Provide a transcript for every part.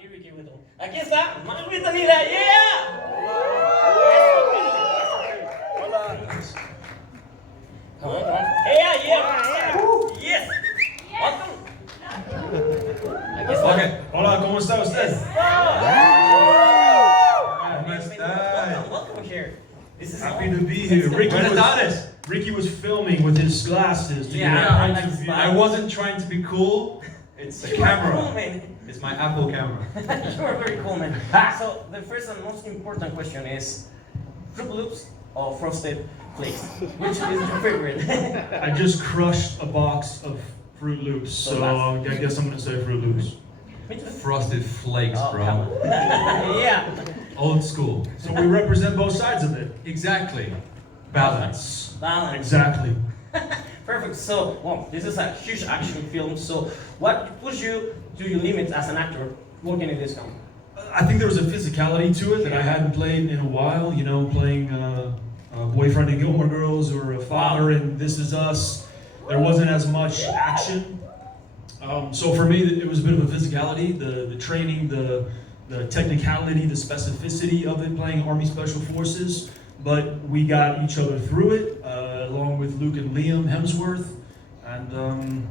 y Ricky Whittle. Aquí está, Milo Ventimiglia, yeah! Come on. Yeah. Yes! Welcome! Aquí está. Okay. Hola, ¿cómo está usted? Welcome here. This is Happy to be here. Ricky was filming with his glasses. To I wasn't trying to be cool. It's a camera. Cool, man. It's my Apple camera. You are very cool, man. So the first and most important question is Fruit Loops or Frosted Flakes? Which is your favorite? I just crushed a box of Fruit Loops, so I guess I'm gonna say Fruit Loops. Frosted Flakes, bro. Yeah. Old school. So we represent both sides of it. Exactly. Balance. Exactly. Perfect. So, well, this is a huge action film. So, what pushed you to your limits as an actor working in this film? I think there was a physicality to it that I hadn't played in a while. You know, playing a boyfriend in Gilmore Girls or a father in This Is Us. There wasn't as much action. So for me, it was a bit of a physicality, the training, the technicality, the specificity of it, playing Army Special Forces. But we got each other through it, along with Luke and Liam Hemsworth, and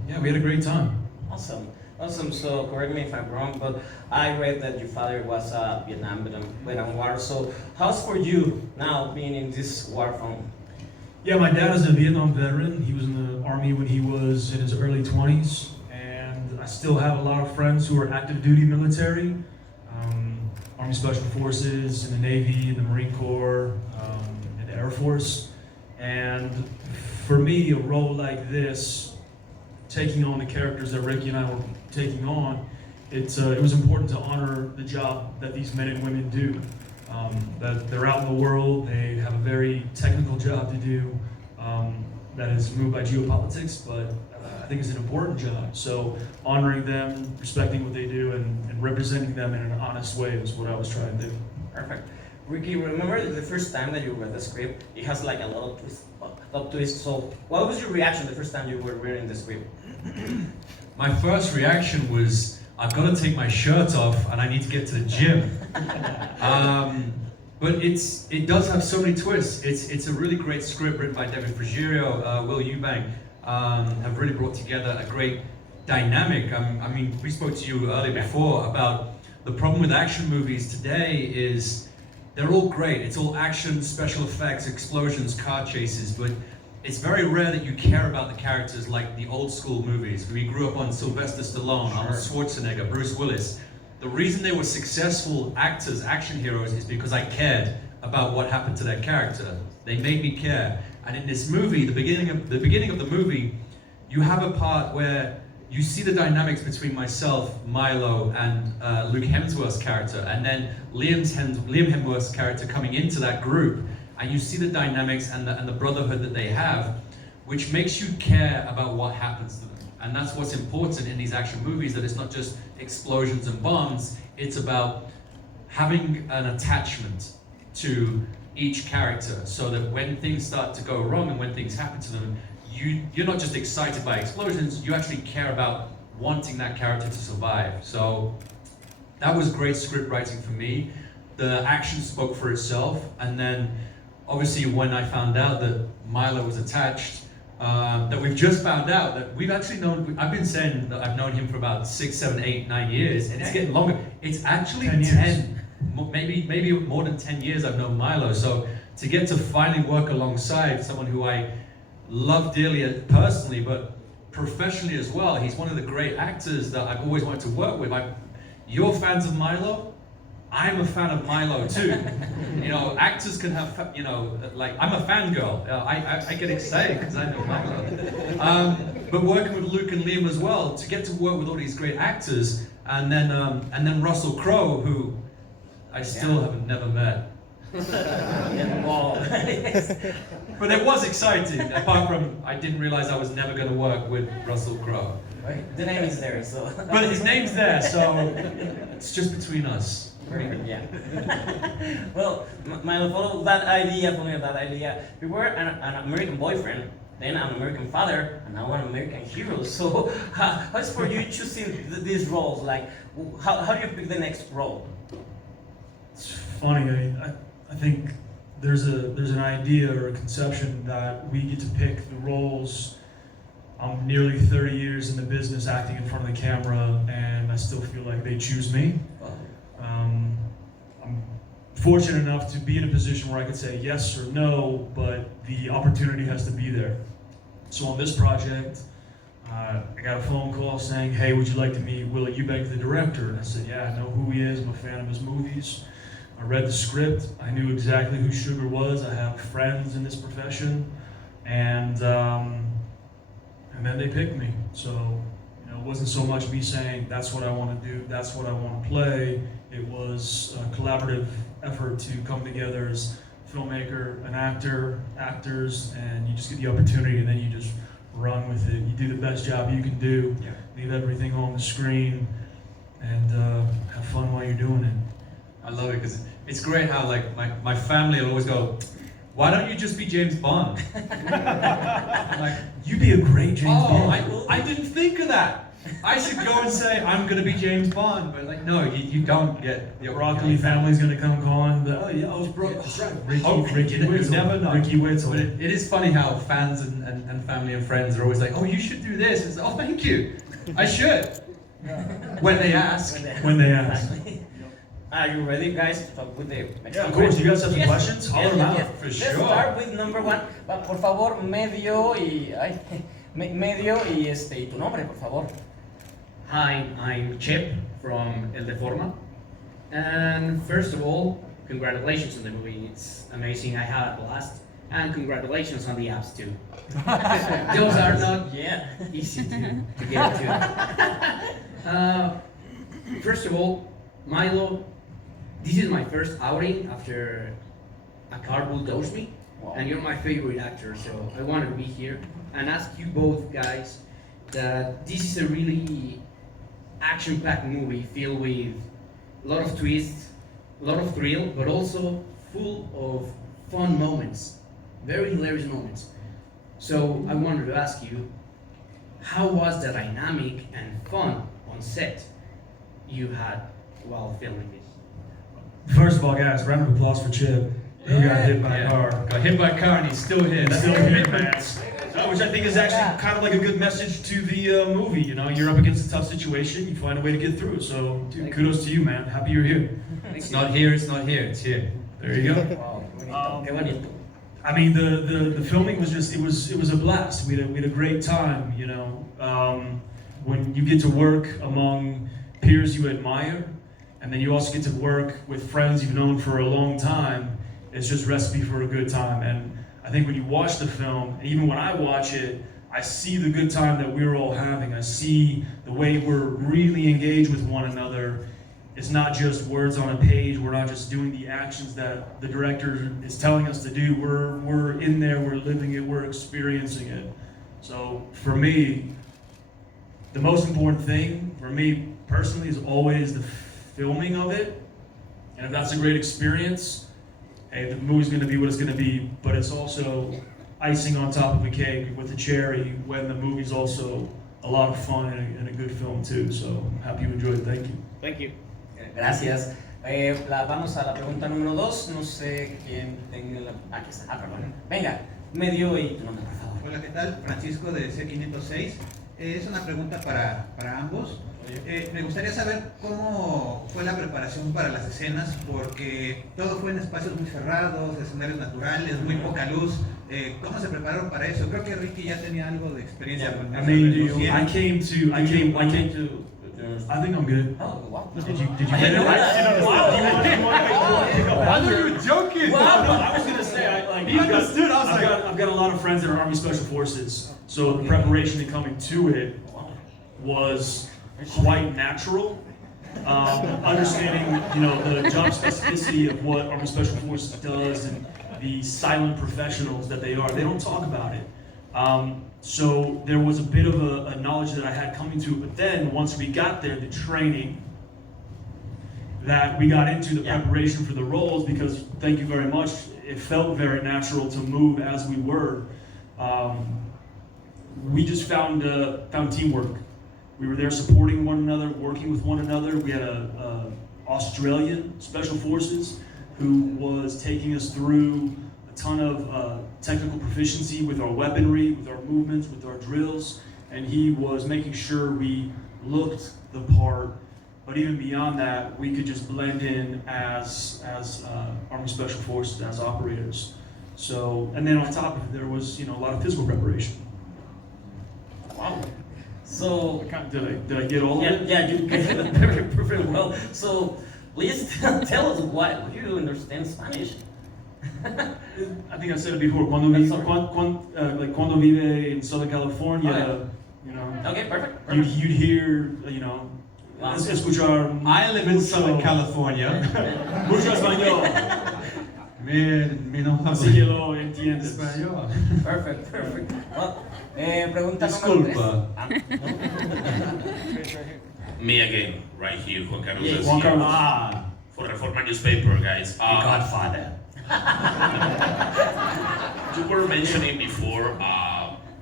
yeah, we had a great time. Awesome. So correct me if I'm wrong, but I read that your father was a Vietnam war. So how's for you now being in this war film? Yeah, my dad is a Vietnam veteran. He was in the Army when he was in his early 20s, and I still have a lot of friends who are active duty military, Army Special Forces, in the Navy, in the Marine Corps, in the Air Force. And for me, a role like this, taking on the characters that Ricky and I were taking on, it was important to honor the job that these men and women do. That they're out in the world, they have a very technical job to do that is moved by geopolitics, but I think it's an important job. So honoring them, respecting what they do, and representing them in an honest way is what I was trying to do. Perfect. Ricky, remember the first time that you read the script? It has like a lot of twists. So what was your reaction the first time you were reading the script? My first reaction was, I've got to take my shirt off and I need to get to the gym. But it does have so many twists. It's a really great script written by David Frigerio, Will Eubank, have really brought together a great dynamic. I mean, we spoke to you earlier before about the problem with action movies today is they're all great. It's all action, special effects, explosions, car chases, but it's very rare that you care about the characters like the old school movies. We grew up on Sylvester Stallone, Arnold Schwarzenegger, Bruce Willis. The reason they were successful actors, action heroes, is because I cared about what happened to their character. They made me care. And in this movie, the beginning of the movie, you have a part where you see the dynamics between myself, Milo, and Luke Hemsworth's character, and then Liam Hemsworth's character coming into that group, and you see the dynamics and the brotherhood that they have, which makes you care about what happens to them. And that's what's important in these action movies, that it's not just explosions and bombs, it's about having an attachment to each character, so that when things start to go wrong and when things happen to them, you're not just excited by explosions, you actually care about wanting that character to survive. So that was great script writing for me. The action spoke for itself, and then obviously when I found out that Milo was attached, that we've just found out that we've actually known, I've been saying that I've known him for about 6, 7, 8, 9 years, and it's getting longer. It's actually 10 maybe more than 10 years I've known Milo. So to get to finally work alongside someone who I love dearly personally, but professionally as well, he's one of the great actors that I've always wanted to work with. You're fans of Milo? I'm a fan of Milo too. You know, actors can have, you know, like, I'm a fangirl. I get excited because I know Milo. But working with Luke and Liam as well, to get to work with all these great actors, and then Russell Crowe, who I still have never met. But it was exciting, apart from I didn't realize I was never going to work with Russell Crowe. Right. The name is there, so. But his name's there, so it's just between us. Yeah. Well, Milo, follow that idea. You were an American boyfriend then an American father, and now an American hero. So how's for you choosing these roles? Like, how do you pick the next role? It's funny. I think there's an idea or a conception that we get to pick the roles. I'm nearly 30 years in the business acting in front of the camera, and I still feel like they choose me. I'm fortunate enough to be in a position where I could say yes or no, but the opportunity has to be there. So on this project, I got a phone call saying, hey, would you like to meet Whittle Eubank, the director? And I said, yeah, I know who he is, I'm a fan of his movies. I read the script, I knew exactly who Sugar was, I have friends in this profession, and then they picked me. So, you know, it wasn't so much me saying, that's what I want to do, that's what I want to play. It was a collaborative effort to come together as filmmaker, an actor, actors, and you just get the opportunity and then you just run with it. You do the best job you can do, leave everything on the screen, and have fun while you're doing it. I love it because it's great how like my family will always go, why don't you just be James Bond? I'm like, you'd be a great James Bond. I didn't think of that. I should go and say I'm gonna be James Bond, but like no, you don't get the Broccoli family's gonna come calling. Oh yeah, I was that's right. Ricky Whittle. You never know. Ricky Whittle. But it is funny how fans and family and friends are always like, oh, you should do this. It's oh, thank you. I should. When they ask. When they ask. Are you ready, guys, to talk with the Mexican? Yeah, of course. You guys have some questions? Holler them out. For Let's sure. start with number one. Por favor, medio y tu nombre, por favor. Hi, I'm Chip from El Deforma. And first of all, congratulations on the movie. It's amazing. I had a blast. And congratulations on the apps too. Those are not easy to get to. First of all, Milo, this is my first outing after a car bulldozed me. Wow. And you're my favorite actor, so I wanted to be here and ask you both guys that this is a really action-packed movie filled with a lot of twists, a lot of thrill, but also full of fun moments, very hilarious moments. So I wanted to ask you, how was the dynamic and fun on set you had while filming this? First of all, guys, round of applause for Chip. Who got hit by a car. Got hit by a car and he's still here. He's still here, man. Which I think is actually kind of like a good message to the movie. You know, you're up against a tough situation, you find a way to get through it. So, dude, kudos to you, man. Happy you're here. It's not here, it's not here, it's here. There you go. Wow, qué bonito. I mean, the filming was just, it was a blast. We had a great time, you know. When you get to work among peers you admire, and then you also get to work with friends you've known for a long time, it's just recipe for a good time. And I think when you watch the film, and even when I watch it, I see the good time that we're all having. I see the way we're really engaged with one another. It's not just words on a page. We're not just doing the actions that the director is telling us to do. We're in there, we're living it, we're experiencing it. So for me, the most important thing for me personally is always the filming of it. And if that's a great experience, hey, the movie's gonna be what it's gonna be, but it's also icing on top of a cake with the cherry when the movie's also a lot of fun and a good film too. So I'm happy you enjoyed it. Thank you. Thank you. Gracias. Vamos a la pregunta número 2. No sé quién tenga la... Aquí está. Perdón. Venga, medio y tu nombre, por favor. Hola, ¿qué tal? Francisco de C506. Es una pregunta para ambos. Me gustaría saber cómo fue la preparación para las escenas, porque todo fue en espacios muy cerrados, escenarios naturales, muy poca luz. ¿Cómo se prepararon para eso? Creo que Ricky ya tenía algo de experiencia con eso. I think I'm good. Oh, wow. Did you I get it right? I thought you were joking. Wow, no, I was gonna say, He understood. I was like, I've got a lot of friends that are Army Special Forces, so the preparation and coming to it was quite natural. Understanding, you know, the job specificity of what Army Special Forces does and the silent professionals that they are. They don't talk about it. So there was a bit of a knowledge that I had coming to it, but then once we got there, the training that we got into, the preparation for the roles, because thank you very much, it felt very natural to move as we were. we just found teamwork. We were there supporting one another, working with one another. We had a Australian Special Forces who was taking us through a ton of technical proficiency with our weaponry, with our movements, with our drills, and he was making sure we looked the part. But even beyond that, we could just blend in as Army Special Forces, as operators. So, and then on top of it, there was a lot of physical preparation. Wow. So Did I get all of it? yeah, you get it very well. So please tell us why you understand Spanish. I think I said it before. Cuando vive in Southern California, Okay, perfect. you'd hear, Wow. escuchar. I live in Southern California. Mucho español. Me no hablo Así que lo entiendes. español. Perfect. Well, pregunta número Disculpa. 3. Me again, right here, Juan Carlos. Yeah, is Juan here Carlos. For Reforma newspaper, guys. Godfather. You were mentioning before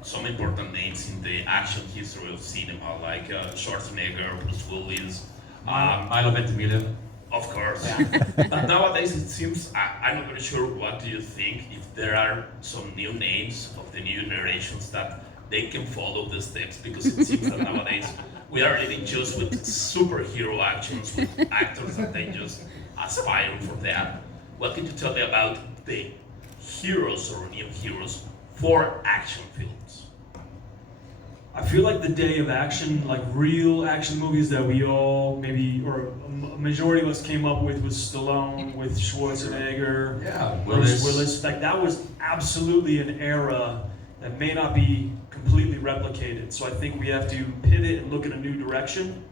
some important names in the action history of cinema, like Schwarzenegger, Bruce Willis, MILO VENTIMIGLIA. of course. But nowadays it seems, I'm not very sure what do you think, if there are some new names of the new generations that they can follow the steps, because it seems that nowadays we are living just with superhero actions, with actors that they just aspire for that. What can you tell me about the heroes or new heroes for action films? I feel like the day of action, like real action movies that we all maybe, or a majority of us came up with Stallone, with Schwarzenegger, Yeah, Willis. Willis. Like that was absolutely an era that may not be completely replicated. So I think we have to pivot and look in a new direction.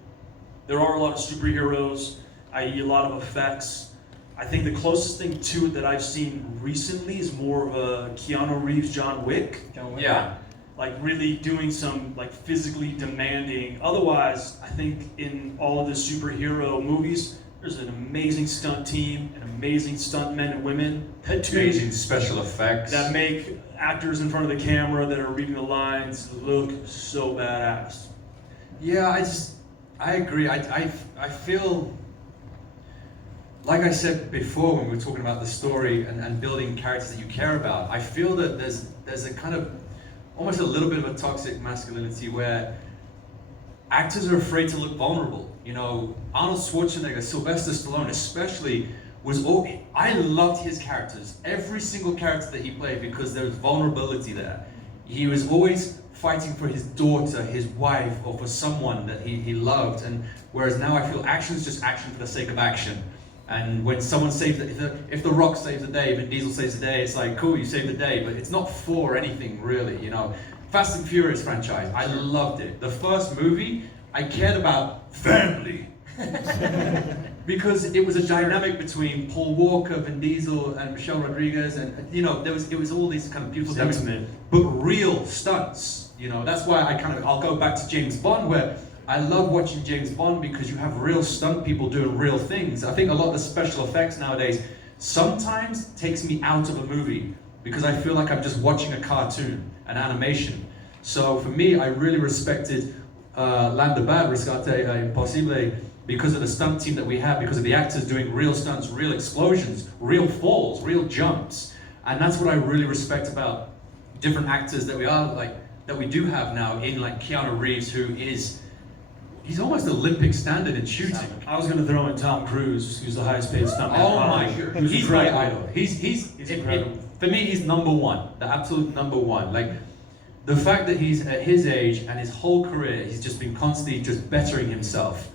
There are a lot of superheroes, i.e. a lot of effects. I think the closest thing to it that I've seen recently is more of a Keanu Reeves, John Wick. Yeah. Like really doing some like physically demanding. Otherwise, I think in all of the superhero movies, there's an amazing stunt team, and amazing stunt men and women that do Amazing special effects. that make actors in front of the camera that are reading the lines look so badass. Yeah, I agree. I feel, like I said before when we were talking about the story and building characters that you care about, I feel that there's a kind of, almost a little bit of a toxic masculinity where actors are afraid to look vulnerable. Arnold Schwarzenegger, Sylvester Stallone especially, I loved his characters, every single character that he played, because there was vulnerability there. He was always fighting for his daughter, his wife, or for someone that he loved, and whereas now I feel action is just action for the sake of action. And when someone saves if the Rock saves the day, Vin Diesel saves the day, it's like, cool, you saved the day, but it's not for anything really, Fast and Furious franchise, I loved it. The first movie, I cared about family. Because it was a dynamic between Paul Walker, Vin Diesel, and Michelle Rodriguez, and it was all these kind of beautiful dynamics, but real stunts. That's why I'll go back to James Bond, where I love watching James Bond because you have real stunt people doing real things. I think a lot of the special effects nowadays sometimes takes me out of a movie because I feel like I'm just watching a cartoon, an animation. So for me, I really respected Land of Bad, Rescate Imposible, because of the stunt team that we have, because of the actors doing real stunts, real explosions, real falls, real jumps. And that's what I really respect about different actors that we do have now, in like Keanu Reeves, he's almost Olympic standard in shooting. I was gonna throw in Tom Cruise, who's the highest paid stuntman. Oh my God, he's my idol. He's incredible. for me, he's number one, the absolute number one. Like, the fact that he's at his age and his whole career, he's just been constantly just bettering himself.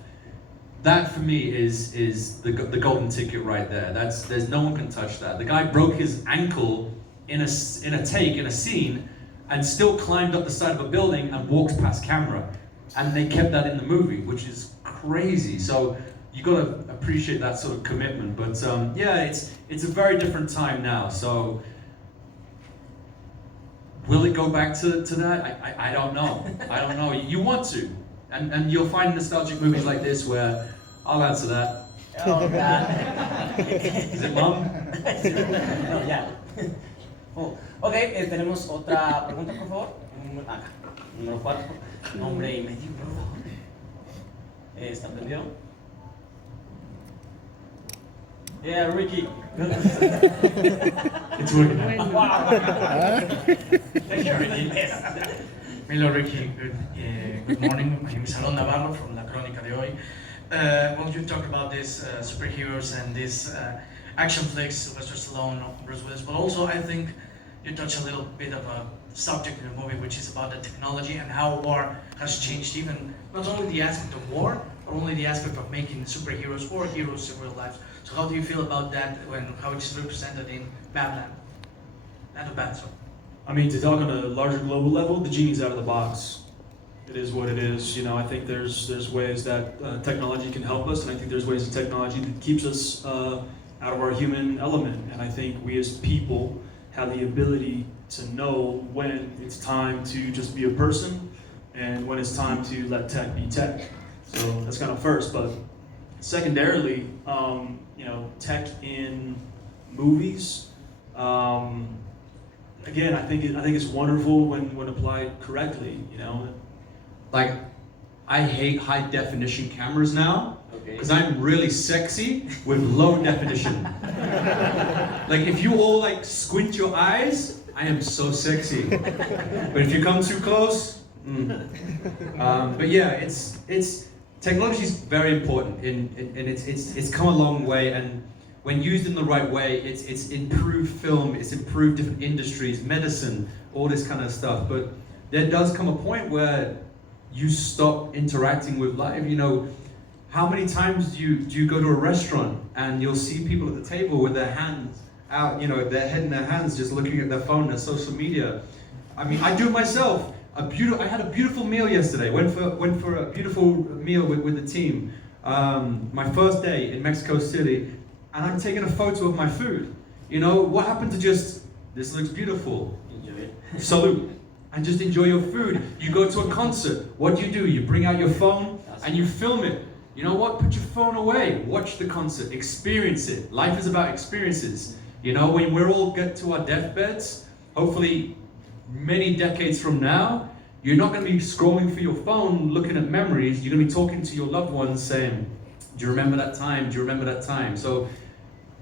That for me is the golden ticket right there. There's no one can touch that. The guy broke his ankle in a scene, and still climbed up the side of a building and walked past camera. And they kept that in the movie, which is crazy. So you got to appreciate that sort of commitment. But yeah, it's a very different time now. So will it go back to that? I don't know. I don't know. You want to, and you'll find nostalgic movies like this where I'll answer that. Oh, God. Is it Mom? No, ya. Oh, ok, tenemos otra pregunta, por favor. Acá. Número 4, nombre y medio, por favor. ¿Está entendido? Yeah, Ricky. It's working out. Wow. Thank you, Ricky. Hello, Ricky. Good morning. My name is Aaron Navarro from La Crónica de Hoy. Well, you talk about these superheroes and these action flicks, Sylvester Stallone, Bruce Willis, but also I think you touch a little bit of a subject in the movie, which is about the technology and how war has changed even not only the aspect of war, but only the aspect of making superheroes or heroes in real life. So how do you feel about that when how it's represented in Badland? Not bad, so. I mean, to talk on a larger global level, the genie's out of the box. It is what it is. You know, I think there's ways that technology can help us, and I think there's ways of technology that keeps us out of our human element. And I think we as people have the ability to know when it's time to just be a person and when it's time to let tech be tech. So that's kind of first, but secondarily, you know, tech in movies. Again, I think it's wonderful when applied correctly. You know, Like, I hate high definition cameras now Okay. because I'm really sexy with low definition. Like, if you all like squint your eyes, I am so sexy. But if you come too close, but yeah, it's technology is very important, and it's come a long way, and when used in the right way, it's improved film, it's improved different industries, medicine, all this kind of stuff. But there does come a point where you stop interacting with life. You know, how many times do you go to a restaurant and you'll see people at the table with their hands out, you know, their head in their hands, just looking at their phone, their social media. I mean, I do it myself. I had a beautiful meal yesterday. Went for a beautiful meal with the team. My first day in Mexico City, and I'm taking a photo of my food. You know, what happened to just, this looks beautiful. Enjoy it. Salute. And just enjoy your food. You go to a concert, what do? You bring out your phone and you film it. You know what? Put your phone away. Watch the concert. Experience it. Life is about experiences. You know, when we're all get to our deathbeds, hopefully many decades from now, you're not going to be scrolling through your phone looking at memories. You're going to be talking to your loved ones saying, do you remember that time? Do you remember that time? So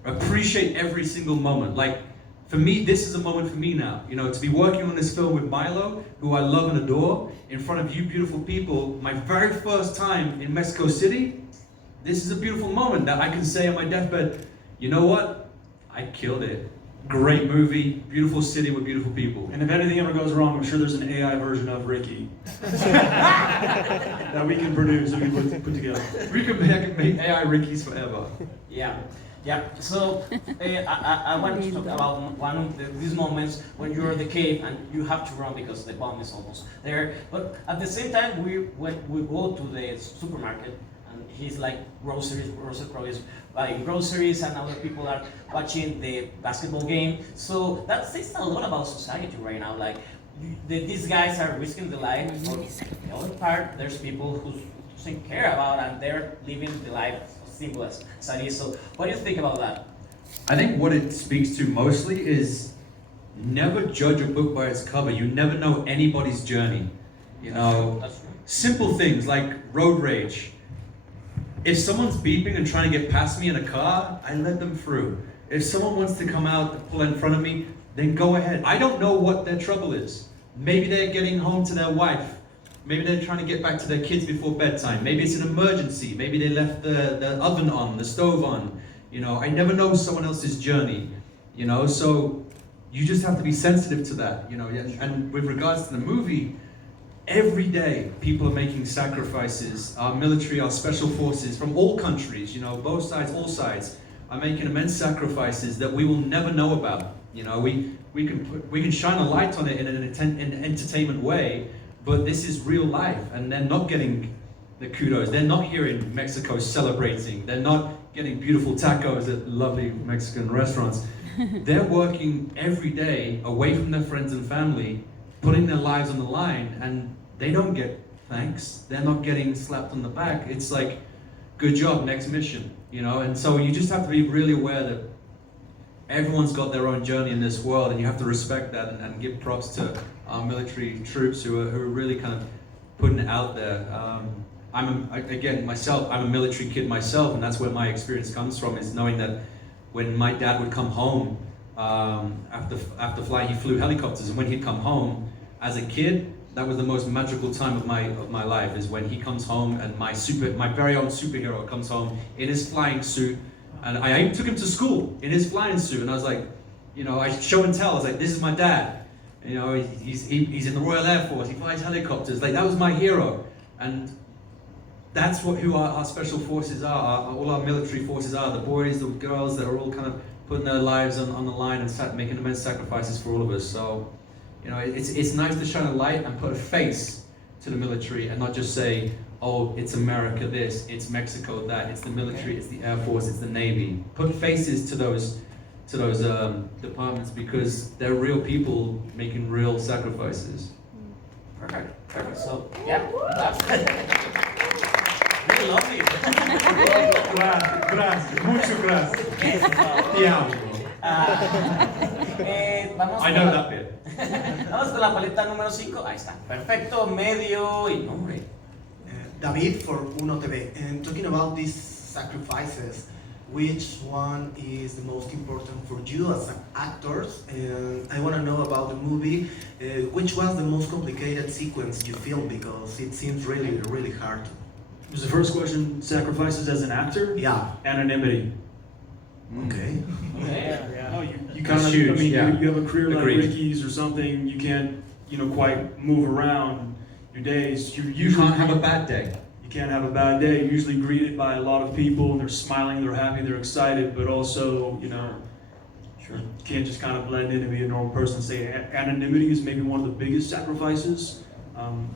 appreciate every single moment. Like, for me, this is a moment for me now, you know, to be working on this film with Milo, who I love and adore, in front of you beautiful people, my very first time in Mexico City. This is a beautiful moment that I can say on my deathbed, you know what? I killed it. Great movie, beautiful city with beautiful people. and if anything ever goes wrong, I'm sure there's an AI version of Ricky that we can produce, we can put together. We can make AI Rickies forever. Yeah, yeah. So I want to talk about one of these moments when you're in the cave and you have to run because the bomb is almost there. But at the same time, we go to the supermarket and he's like groceries buying groceries, and other people are watching the basketball game. So that says a lot about society right now. Like these guys are risking their life. For the other part, there's people who doesn't care about and they're living the life simple as it is. So what do you think about that? I think what it speaks to mostly is never judge a book by its cover. You never know anybody's journey. You know, That's true. simple things like road rage. If someone's beeping and trying to get past me in a car, I let them through. If someone wants to come out and pull in front of me, then go ahead. I don't know what their trouble is. Maybe they're getting home to their wife. Maybe they're trying to get back to their kids before bedtime. Maybe it's an emergency. Maybe they left the oven on, the stove on. You know, I never know someone else's journey. You know, so you just have to be sensitive to that. You know, and with regards to the movie, every day people are making sacrifices. Our military, our special forces from all countries, you know, both sides, all sides, are making immense sacrifices that we will never know about. You know, we can shine a light on it in an entertainment way. But this is real life, and they're not getting the kudos. They're not here in Mexico celebrating. They're not getting beautiful tacos at lovely Mexican restaurants. They're working every day away from their friends and family, putting their lives on the line, and they don't get thanks. They're not getting slapped on the back. It's like, good job, next mission, you know? And so you just have to be really aware that everyone's got their own journey in this world, and you have to respect that and give props to our military troops who are really kind of putting it out there. I'm a military kid myself, and that's where my experience comes from, is knowing that when my dad would come home after flying, he flew helicopters, and when he'd come home as a kid, that was the most magical time of my life, is when he comes home and my very own superhero comes home in his flying suit, and I even took him to school in his flying suit, and I was like, you know, I show and tell, I was like, this is my dad, you know, he's in the Royal Air Force, he flies helicopters, like that was my hero, and that's who our special forces are, all our military forces are, the boys, the girls that are all kind of putting their lives on the line and making immense sacrifices for all of us. So, you know, it's nice to shine a light and put a face to the military and not just say, oh, it's America this, it's Mexico that, it's the military, it's the Air Force, it's the Navy. Put faces to those departments, because they're real people making real sacrifices. Perfect. So, yeah, that's really lovely. Gracias, mucho gracias. Te amo. Vamos I know that bit. Vamos con la paleta número 5. Ahí está. Perfecto, medio y nombre. David for Uno TV. And talking about these sacrifices, which one is the most important for you as actors? And I want to know about the movie. Which was the most complicated sequence you filmed, because it seems really, really hard. Was the first question sacrifices as an actor? Yeah. Anonymity. Okay. No, you kind of, huge, I mean, yeah. you have a career like Agreed. Ricky's or something, you can't, you know, quite move around your days. You can't have a bad day. You can't have a bad day. You're usually greeted by a lot of people, and they're smiling, they're happy, they're excited, but also, you know, you can't just kind of blend in and be a normal person. Say anonymity is maybe one of the biggest sacrifices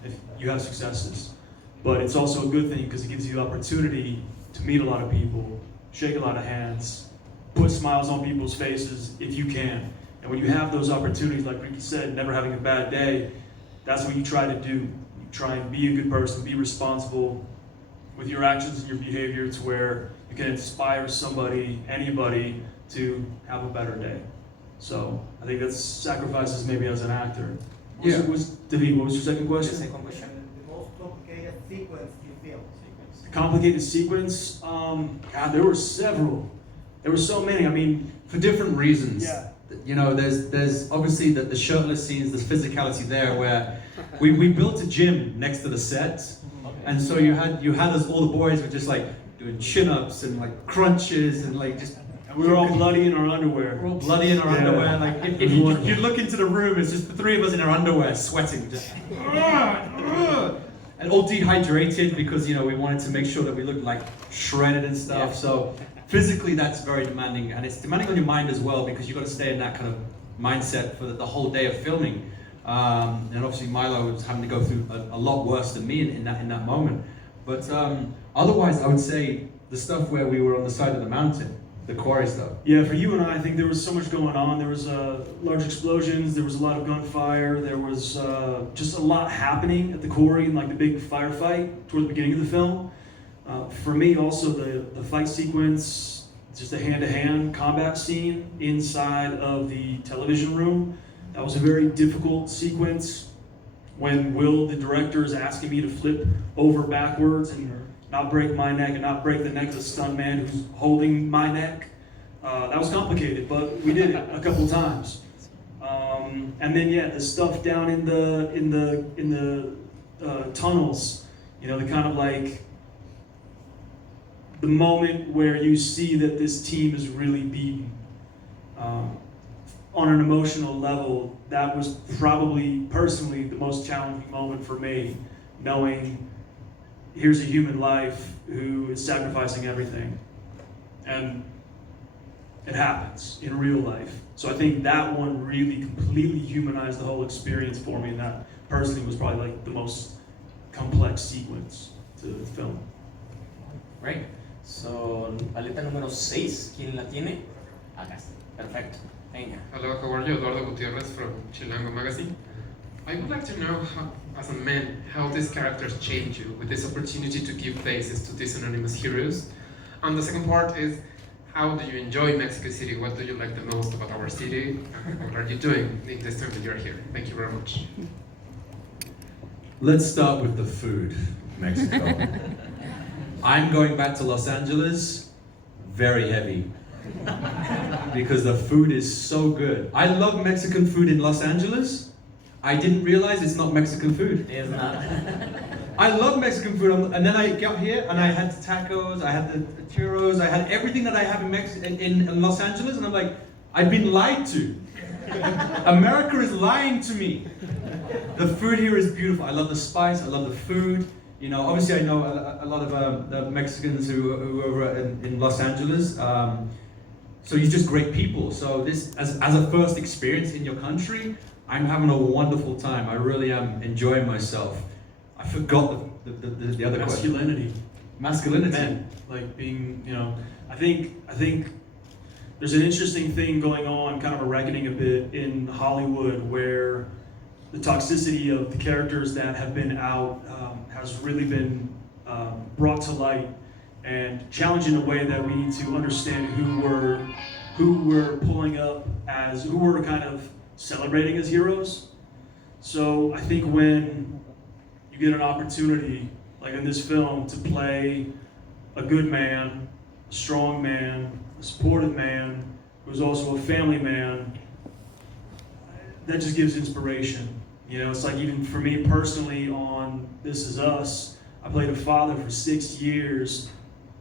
if you have successes. But it's also a good thing, because it gives you the opportunity to meet a lot of people, shake a lot of hands, put smiles on people's faces if you can. And when you have those opportunities, like Ricky said, never having a bad day, that's what you try to do. You try and be a good person, be responsible with your actions and your behavior, to where you can inspire somebody, anybody, to have a better day. So I think that's sacrifices maybe as an actor. Yeah. David, what was your second question? Second question. The most complicated sequence you filmed. Complicated sequence? God, there were several. There were so many. I mean, For different reasons. Yeah. You know, there's obviously the shirtless scenes, there's physicality there, where we built a gym next to the set, and so you had us, all the boys were just like doing chin-ups and like crunches and like just. and we were all bloody in our underwear. We're all bloody in our Yeah. underwear. Like if you look into the room, it's just the three of us in our underwear, sweating, just and all dehydrated, because you know we wanted to make sure that we looked like shredded and stuff. Yeah. So physically, that's very demanding, and it's demanding on your mind as well, because you've got to stay in that kind of mindset for the whole day of filming. And obviously, Milo was having to go through a lot worse than me in that moment. But otherwise, I would say the stuff where we were on the side of the mountain, the quarry stuff. Yeah, for you and I think there was so much going on. There was large explosions, there was a lot of gunfire, there was just a lot happening at the quarry, and like the big firefight toward the beginning of the film. For me, also the fight sequence, just a hand-to-hand combat scene inside of the television room. That was a very difficult sequence. When Will, the director, is asking me to flip over backwards and not break my neck and not break the neck of the stuntman who's holding my neck. That was complicated, but we did it a couple times. And then the stuff down in the tunnels, you know, the kind of like the moment where you see that this team is really beaten. On an emotional level, that was probably personally the most challenging moment for me, knowing here's a human life who is sacrificing everything. And it happens in real life. So I think that one really completely humanized the whole experience for me, and that personally was probably like the most complex sequence to film. Right. So, paleta número 6, ¿quién la tiene? Acá está. Perfecto. Venga. Hello, how are you? Eduardo Gutierrez from Chilango Magazine. I would like to know, as a man, how these characters change you with this opportunity to give faces to these anonymous heroes. And the second part is, how do you enjoy Mexico City? What do you like the most about our city? What are you doing in this time that you're here? Thank you very much. Let's start with the food, Mexico. I'm going back to Los Angeles, very heavy, because the food is so good. I love Mexican food in Los Angeles. I didn't realize it's not Mexican food. It is not. I love Mexican food, and then I got here and I had the tacos, I had the churros, I had everything that I have in Los Angeles, and I'm like, I've been lied to. America is lying to me. The food here is beautiful. I love the spice, I love the food. You know, obviously I know a lot of the Mexicans who are over in Los Angeles. So you're just great people. So this, as a first experience in your country, I'm having a wonderful time. I really am enjoying myself. I forgot the other Masculinity. question. Masculinity. Men, like being, you know, I think there's an interesting thing going on, kind of a reckoning a bit in Hollywood, where the toxicity of the characters that have been out has really been brought to light and challenged in a way that we need to understand who we're pulling up as, who we're kind of celebrating as heroes. So I think when you get an opportunity, like in this film, to play a good man, a strong man, a supportive man, who's also a family man, that just gives inspiration. You know, it's like even for me personally on This Is Us, I played a father for 6 years.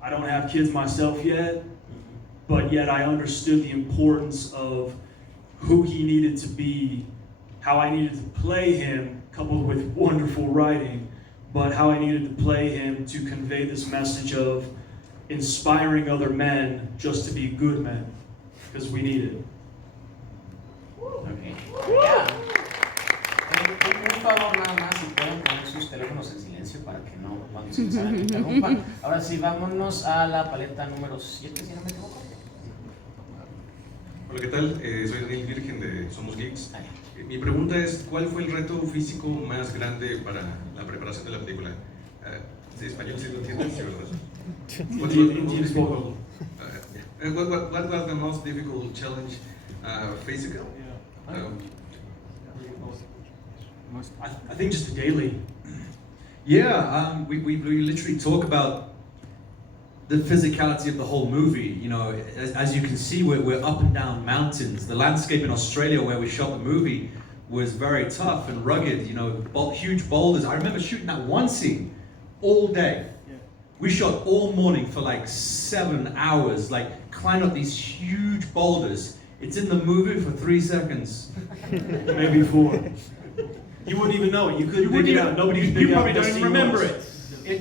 I don't have kids myself yet, but yet I understood the importance of who he needed to be, how I needed to play him, coupled with wonderful writing, but how I needed to play him to convey this message of inspiring other men just to be good men, because we need it. Okay. Yeah. Un favor nada más, si pueden poner sus teléfonos en silencio para que no, cuando se les hagan, interrumpan. Ahora sí, vámonos a la paleta número 7, si no me equivoco. Hola, ¿qué tal? Soy Daniel Virgen de Somos Geeks. Mi pregunta es, ¿cuál fue el reto físico más grande para la preparación de la película? ¿Sí, español sí lo entiendes? Sí, ¿verdad? What was the most difficult challenge physical? I think just the daily. Yeah, we literally talk about the physicality of the whole movie. You know, as you can see, we're up and down mountains. The landscape in Australia where we shot the movie was very tough and rugged. You know, huge boulders. I remember shooting that one scene all day. We shot all morning for like 7 hours, like climbed up these huge boulders. It's in the movie for 3 seconds. Maybe 4. You wouldn't even know it. You couldn't pick it out. Nobody's You probably don't even remember it.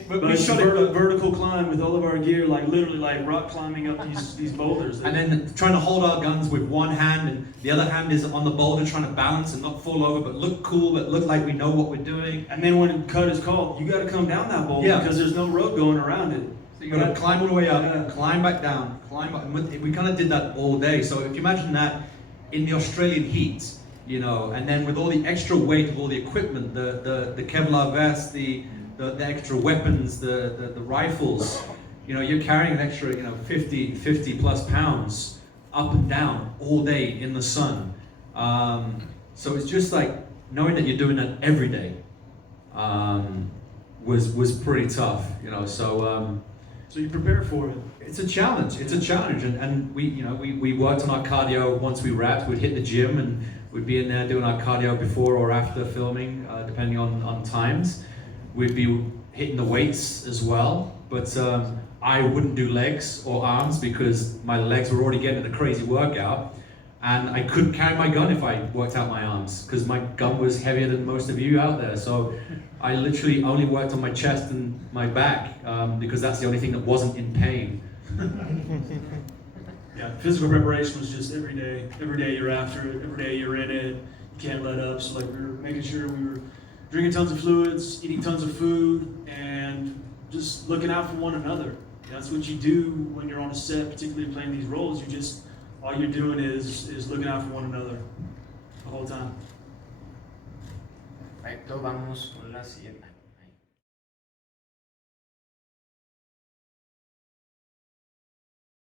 But we we shot shot it. a vertical climb with all of our gear, like literally like rock climbing up these boulders. And then trying to hold our guns with one hand, and the other hand is on the boulder trying to balance and not fall over, but look cool, but look like we know what we're doing. And then when cut is called, you got to come down that boulder because there's no road going around it. So you got to climb all the way up, climb back down, climb up. And we kind of did that all day. So if you imagine that in the Australian heat, you know, and then with all the extra weight of all the equipment, the Kevlar vest, the extra weapons, the rifles, you know, you're carrying an extra, you know, 50 plus pounds up and down all day in the sun. So it's just like knowing that you're doing that every day was pretty tough, you know. So you prepare for it. It's a challenge. It's a challenge, and we, you know, we worked on our cardio once we wrapped. We'd hit the gym and we'd be in there doing our cardio before or after filming, depending on times. We'd be hitting the weights as well, but I wouldn't do legs or arms because my legs were already getting a crazy workout, and I couldn't carry my gun if I worked out my arms because my gun was heavier than most of you out there. So I literally only worked on my chest and my back because that's the only thing that wasn't in pain. Yeah, physical preparation was just every day. Every day you're after it. Every day you're in it. You can't let up. So like we were making sure we were drinking tons of fluids, eating tons of food, and just looking out for one another. That's what you do when you're on a set, particularly playing these roles. All you're doing is looking out for one another the whole time. Perfecto, vamos con la siguiente.